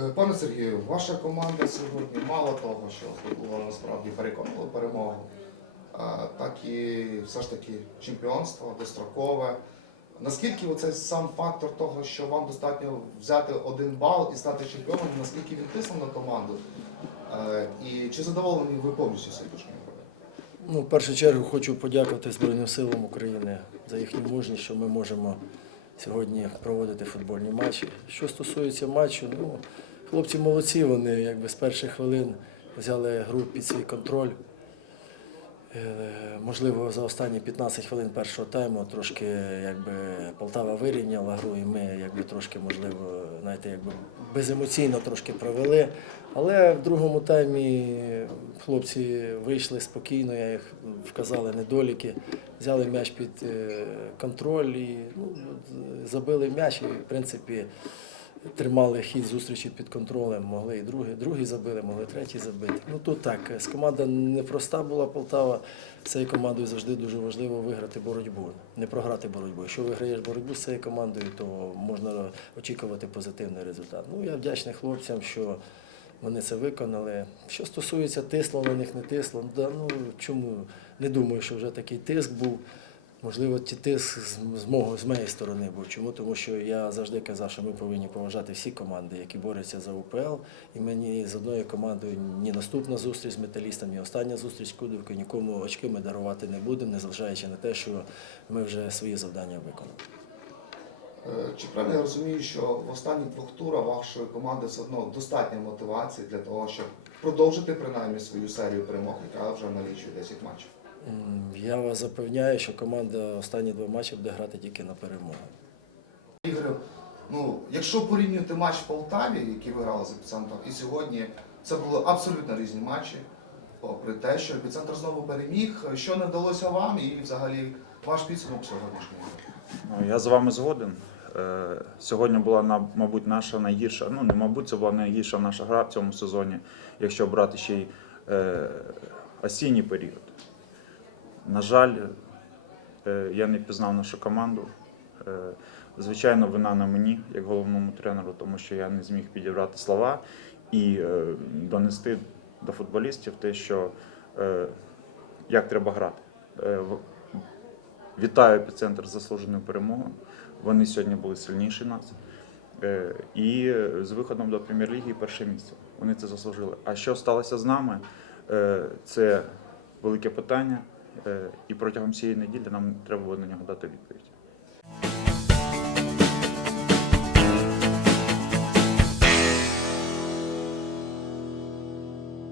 Е, Пане Сергію, ваша команда сьогодні мало того, що здобула насправді переконливу перемогу, так і все ж таки чемпіонство дострокове. Наскільки оцей сам фактор того, що вам достатньо взяти один бал і стати чемпіоном, наскільки він тиснув на команду? Е, І чи задоволені ви повністю сьогоднішньою грою? Ну, в першу чергу хочу подякувати Збройним силам України за їхню мужність, що ми можемо сьогодні проводити футбольні матчі. Що стосується матчу, ну, хлопці молодці, вони якби з перших хвилин взяли гру під свій контроль. Е, Можливо, за останні 15 хвилин першого тайму трошки якби Полтава вирівняла гру, і ми якби трошки, можливо, знаєте, якби беземоційно трошки провели. Але в другому таймі хлопці вийшли спокійно, я їх вказали недоліки, взяли м'яч під е, контроль і ну, забили м'яч і, в принципі, тримали хід зустрічі під контролем, могли і другий, другий забили, могли третій забити. Ну тут так, з команда непроста була Полтава. Цією командою завжди дуже важливо виграти боротьбу, не програти боротьбу. Якщо виграєш боротьбу з цією командою, то можна очікувати позитивний результат. Ну я вдячний хлопцям, що вони це виконали. Що стосується тисло, на них не тисло. Ну чому не думаю, що вже такий тиск був. Можливо, ті тиск з, мого, з моєї сторони був. Чому? Тому що я завжди казав, що ми повинні поважати всі команди, які борються за УПЛ. І мені з одною командою ні наступна зустріч з металістом, ні остання зустріч з Кудовкою, нікому очки ми дарувати не будемо, незважаючи на те, що ми вже свої завдання виконали. Е, Чи правильно я розумію, що в останніх двох турах вашої команди все одно достатньо мотивації для того, щоб продовжити принаймні свою серію перемог, яка вже налічує 10 матчів? Я вас запевняю, що команда останні два матчі буде грати тільки на перемогу. Ігорю, ну якщо порівнювати матч в Полтаві, який ви грали з епіцентром, і сьогодні, це були абсолютно різні матчі. Попри те, що епіцентр знову переміг, що не вдалося вам і взагалі ваш підсумок сьогоднішнього? Ну, Я з вами згоден. Е, Сьогодні була, мабуть, наша найгірша, ну не мабуть, це була найгірша наша гра в цьому сезоні, якщо брати ще й е, осінній період. На жаль, е, я не пізнав нашу команду. Е, Звичайно, вина на мені, як головному тренеру, тому що я не зміг підібрати слова і е, донести до футболістів те, що як треба грати. Вітаю епіцентр з заслуженою перемогою. Вони сьогодні були сильніші нас. І з виходом до прем'єр-ліги перше місце. Вони це заслужили. А що сталося з нами? Це велике питання. Е, І протягом цієї неділі нам треба буде на нього дати відповідь.